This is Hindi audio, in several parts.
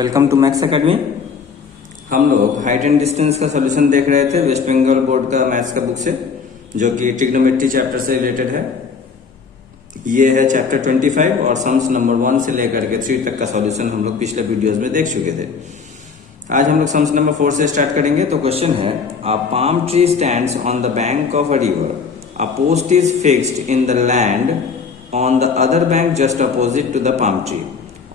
Welcome to maths academy. हम लोग हाइट एंड डिस्टेंस का सॉल्यूशन देख रहे थे वेस्ट बंगाल बोर्ड का मैथ्स का बुक से, जो कि ट्रिग्नोमेट्री चैप्टर से रिलेटेड है। ये है चैप्टर 25 और सम्स नंबर 1 से लेकर के 3 तक का सॉल्यूशन हम लोग पिछले वीडियोस में देख चुके थे। आज हम लोग सम्स नंबर 4 से स्टार्ट करेंगे। तो क्वेश्चन है, a palm tree stands on the bank of a river, a post is fixed in the land on the other bank just opposite to the palm tree.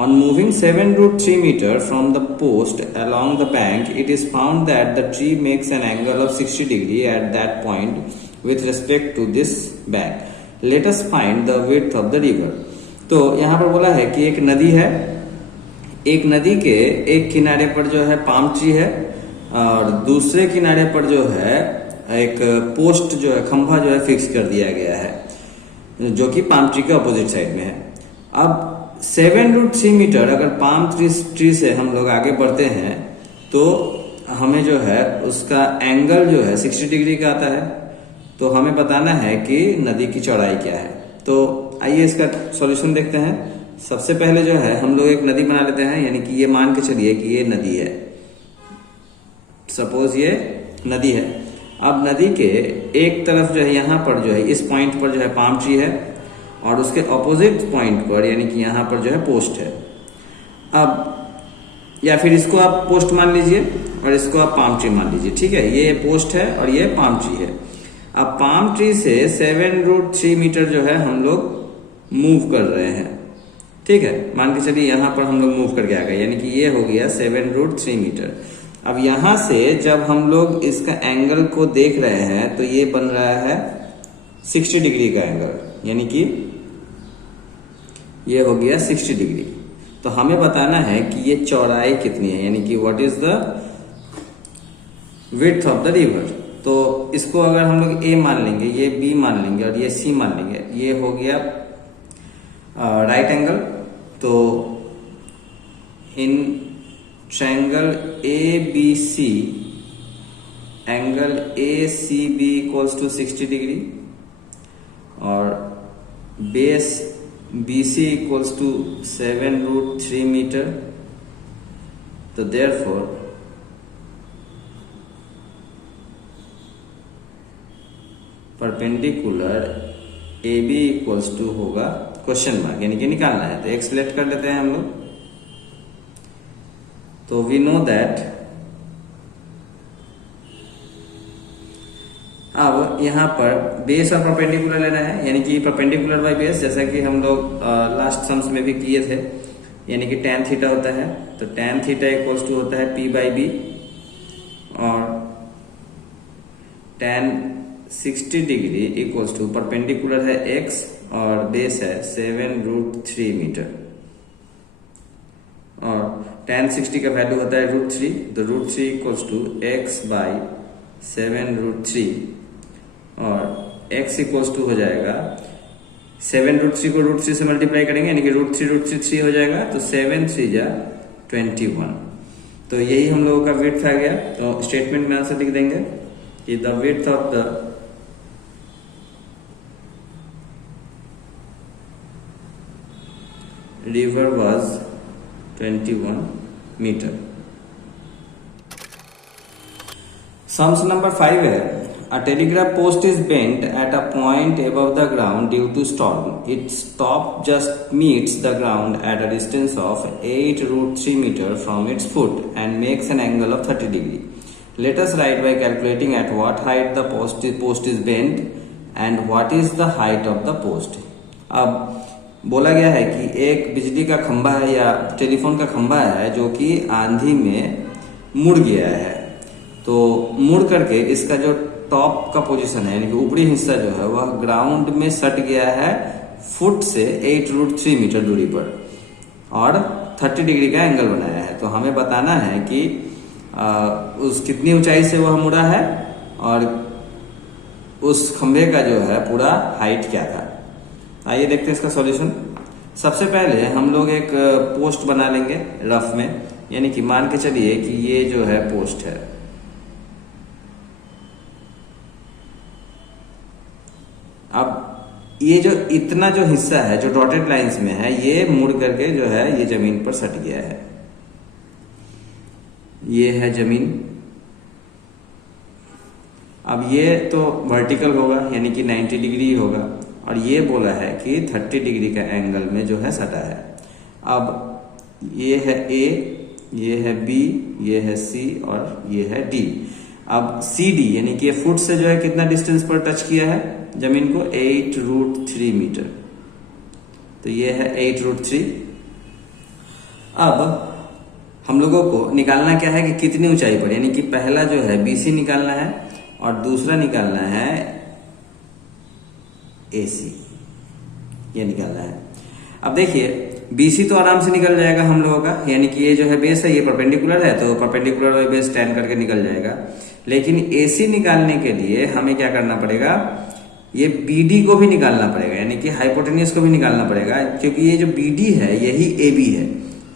On moving 7√3 meter from the post along the bank, it is found that the tree makes an angle of 60 degree at that point with respect to this bank. Let us find the width of the river. तो यहाँ पर बोला है कि एक नदी है, एक नदी के एक किनारे पर जो है पाम ट्री है और दूसरे किनारे पर जो है एक पोस्ट जो है खंभा जो है फिक्स कर दिया गया है, जो कि पाम ट्री के अपोजिट साइड में है। अब 7√3 मीटर अगर पाम ट्री से हम लोग आगे बढ़ते हैं तो हमें जो है उसका एंगल जो है 60 डिग्री का आता है। तो हमें बताना है कि नदी की चौड़ाई क्या है। तो आइए इसका सॉल्यूशन देखते हैं। सबसे पहले जो है हम लोग एक नदी बना लेते हैं, यानी कि ये मान के चलिए कि ये नदी है। सपोज ये नदी है। अब नदी के एक तरफ जो है यहाँ पर जो है इस पॉइंट पर जो है पाम ट्री है और उसके ऑपोजिट पॉइंट पर यानी कि यहाँ पर जो है पोस्ट है। अब या फिर इसको आप पोस्ट मान लीजिए और इसको आप पाम ट्री मान लीजिए, ठीक है। ये पोस्ट है और ये पाम ट्री है। अब पाम ट्री से 7√3 मीटर जो है हम लोग मूव कर रहे हैं, ठीक है। मान के चलिए यहाँ पर हम लोग मूव करके आ गए, यानी कि ये हो गया 7√3 मीटर। अब यहां से जब हम लोग इसका एंगल को देख रहे हैं तो ये बन रहा है 60 डिग्री का एंगल, यानी कि ये हो गया 60 डिग्री। तो हमें बताना है कि ये चौड़ाई कितनी है, यानी कि what is the width of the river. तो इसको अगर हम लोग ए मान लेंगे, ये बी मान लेंगे और ये सी मान लेंगे, ये हो गया राइट एंगल। तो in triangle A B C, angle A C B equals to 60 degree और base BC equals to 7√3 meter. तो therefore perpendicular AB equals to होगा क्वेश्चन मार्क, यानी कि निकालना है। तो एक सिलेक्ट कर लेते हैं हम लोग। तो we know that अब यहाँ पर बेस और परपेंडिकुलर लेना है, यानी कि परपेंडिकुलर बाय बेस, जैसा कि हम लोग लास्ट सम्स में भी किए थे, यानी कि tan थीटा होता है। तो tan थीटा इक्वल्स टू होता है P/B और tan 60 degree equals to perpendicular है x और बेस है 7√3 मीटर और tan 60 का वैल्यू होता है √3। तो √3 इक्वल्स टू x/7√3 और x इक्वल्स टू हो जाएगा 7√3 को √3 से मल्टीप्लाई करेंगे, यानी कि √3 हो जाएगा। तो 7 3 जा 21। तो यही हम लोगों का विड्थ आ गया। तो स्टेटमेंट में आंसर लिख देंगे कि the width of the river was 21 metre. Sums number 5 है, a telegraph post is bent at a point above the ground due to storm. Its top just meets the ground at a distance of 8√3 meter from its foot and makes an angle of 30 degree. Let us write by calculating at what height the post is bent and what is the height of the post. अब बोला गया है कि एक बिजली का खंभा है या टेलीफोन का खंभा है जो कि आंधी में मुड़ गया है। तो मुड़ करके इसका जो टॉप का पोजीशन है, यानी कि ऊपरी हिस्सा जो है वह ग्राउंड में सट गया है फुट से 8√3 मीटर दूरी पर और 30 डिग्री का एंगल बनाया है। तो हमें बताना है कि उस कितनी ऊंचाई से वह मुड़ा है और उस खंभे का जो है पूरा हाइट क्या था। आइए देखते हैं इसका सॉल्यूशन। सबसे पहले हम लोग एक पोस्ट बना लेंगे रफ में, यानी कि मान के चलिए कि ये जो है पोस्ट है। अब ये जो इतना जो हिस्सा है जो डॉटेड लाइंस में है, ये मुड़ करके जो है ये जमीन पर सट गया है। ये है जमीन। अब ये तो वर्टिकल होगा यानी कि 90 डिग्री होगा, और ये बोला है कि 30 डिग्री का एंगल में जो है सटा है। अब ये है ए, ये है बी, ये है सी और ये है डी। अब सी डी यानी कि ये फुट से जो है कितना डिस्टेंस पर टच किया है जमीन को, 8√3 मीटर। तो ये है 8√3। अब हम लोगों को निकालना क्या है कि कितनी ऊंचाई पर, यानी कि पहला जो है बीसी निकालना है और दूसरा निकालना है एसी, ये निकालना है। अब देखिए बीसी तो आराम से निकल जाएगा हम लोगों का, यानी कि ये जो है बेस है, ये परपेंडिकुलर है तो परपेंडिकुलर बाई बेस tan करके निकल जाएगा। लेकिन एसी निकालने के लिए हमें क्या करना पड़ेगा, ये बीडी को भी निकालना पड़ेगा, यानी कि हाइपोटेनियस को भी निकालना पड़ेगा, क्योंकि ये जो बीडी है यही एबी है,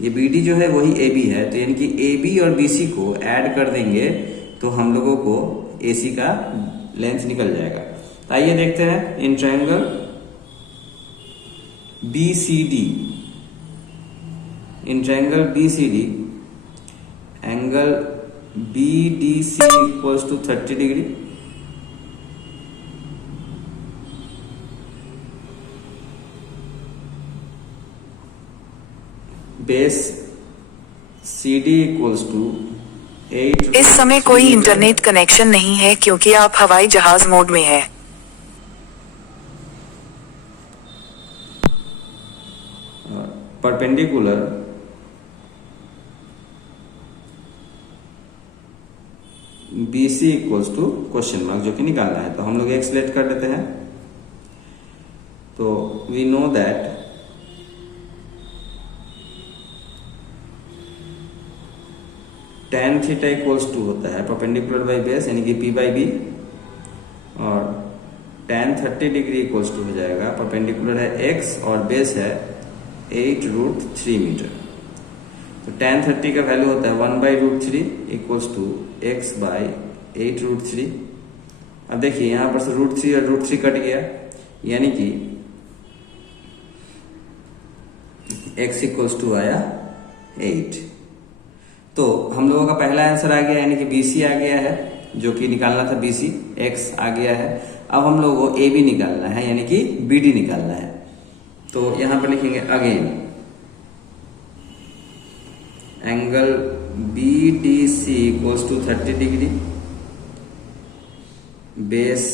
ये बीडी जो है वही एबी है। तो यानी कि एबी और बीसी को ऐड कर देंगे तो हम लोगों को एसी का लेंथ निकल जाएगा। तो आइए देखते हैं in triangle BCD, in triangle BCD angle BDC equals to 30 degree. Base CD equals to 8। इस समय कोई इंटरनेट कनेक्शन नहीं है क्योंकि आप हवाई जहाज मोड में हैं। Perpendicular BC equals to question mark, जो कि निकालना है। तो हम लोग एक सिलेक्ट कर लेते हैं। तो we know that tan theta equals to होता है परपेंडिकुलर बाई बेस यानी कि P बाई बी, और tan 30 डिग्री इक्वल्स टू हो जाएगा, परपेंडिकुलर है x और बेस है 8√3 मीटर। तो tan 30 का वैल्यू होता है 1/√3 इक्वल्स टू x बाई 8√3। अब देखिए यहां पर से √3 और √3 कट गया, यानी कि x इक्वल्स टू आया 8। तो हम लोगों का पहला आंसर आ गया, यानी कि BC आ गया है, जो कि निकालना था BC, x आ गया है। अब हम लोगों को AB निकालना है, यानी कि BD निकालना है। तो यहां पर लिखेंगे again angle BDC equals to 30 degree, base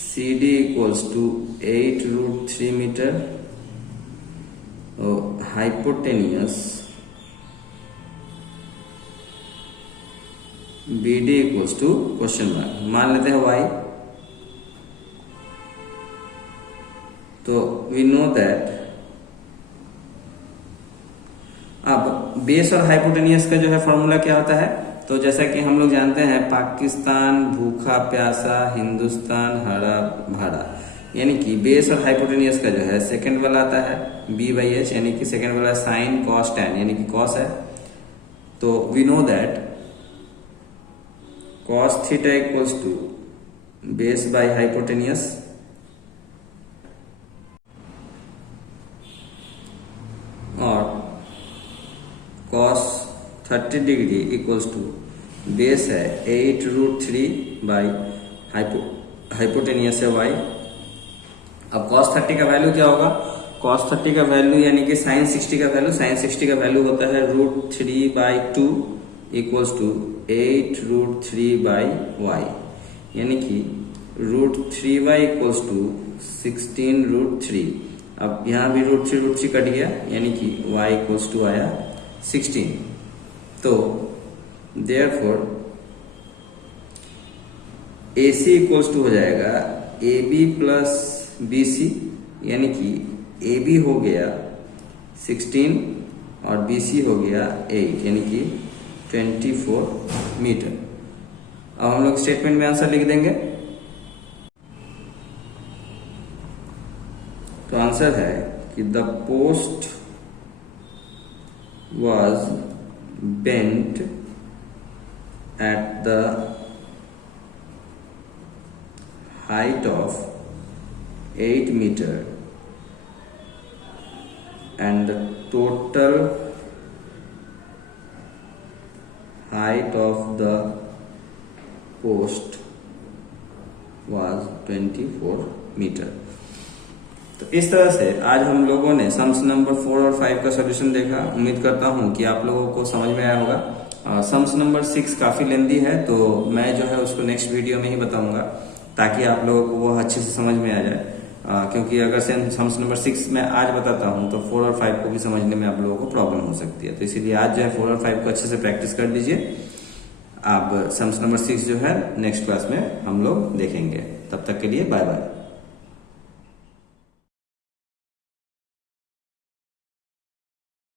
CD equals to 8√3 metre, और hypotenuse BD equals to question mark, मान लेते हैं y। तो वी नो दैट अब बेस और हाइपोटेनियस का जो है फॉर्मूला क्या होता है, तो जैसा कि हम लोग जानते हैं पाकिस्तान भूखा प्यासा, हिंदुस्तान हरा भरा, यानी कि बेस और हाइपोटेनियस का जो है सेकंड वाला आता है B/H, यानी कि सेकंड वाला साइन कॉस tan, यानी कि कॉस है। तो we know that cos theta equals to base by hypotenuse, और cos 30 degree equals to base है 8√3 बाई हाइपोटेनियस है y। अब cos 30 का वैल्यू क्या होगा, cos 30 का वैल्यू यानी कि sin 60 का वैल्यू, sin 60 का वैल्यू होता है √3/2 इक्वल्स टू 8√3 बाई y, यानी कि √3y इक्वल्स टू 16√3। अब यहां भी √3 कट गया, यानी कि y इक्वल्स टू आया 16। तो देयरफॉर AC इक्वल्स टू हो जाएगा AB प्लस BC, यानी कि AB हो गया 16 और BC हो गया 8, यानी कि 24 मीटर। अब हम लोग स्टेटमेंट में आंसर लिख देंगे। तो आंसर है कि the post was bent at the height of 8 meter and the total height of the post was 24 metre. तो इस तरह से आज हम लोगों ने सम्स नंबर 4 और 5 का सॉल्यूशन देखा। उम्मीद करता हूं कि आप लोगों को समझ में आया होगा। सम्स नंबर 6 काफी लेंदी है, तो मैं जो है उसको नेक्स्ट वीडियो में ही बताऊंगा ताकि आप लोगों को वो अच्छे से समझ में आ जाए। क्योंकि अगर सम्स नंबर 6 मैं आज बताता हूं तो 4 और 5 को भी समझने में आप लोगों को प्रॉब्लम हो सकती है। तो इसीलिए आज जो है 4 और 5 को अच्छे से प्रैक्टिस कर लीजिए। आप सम्स नंबर 6 जो है नेक्स्ट क्लास में हम लोग देखेंगे। तब तक के लिए बाय बाय।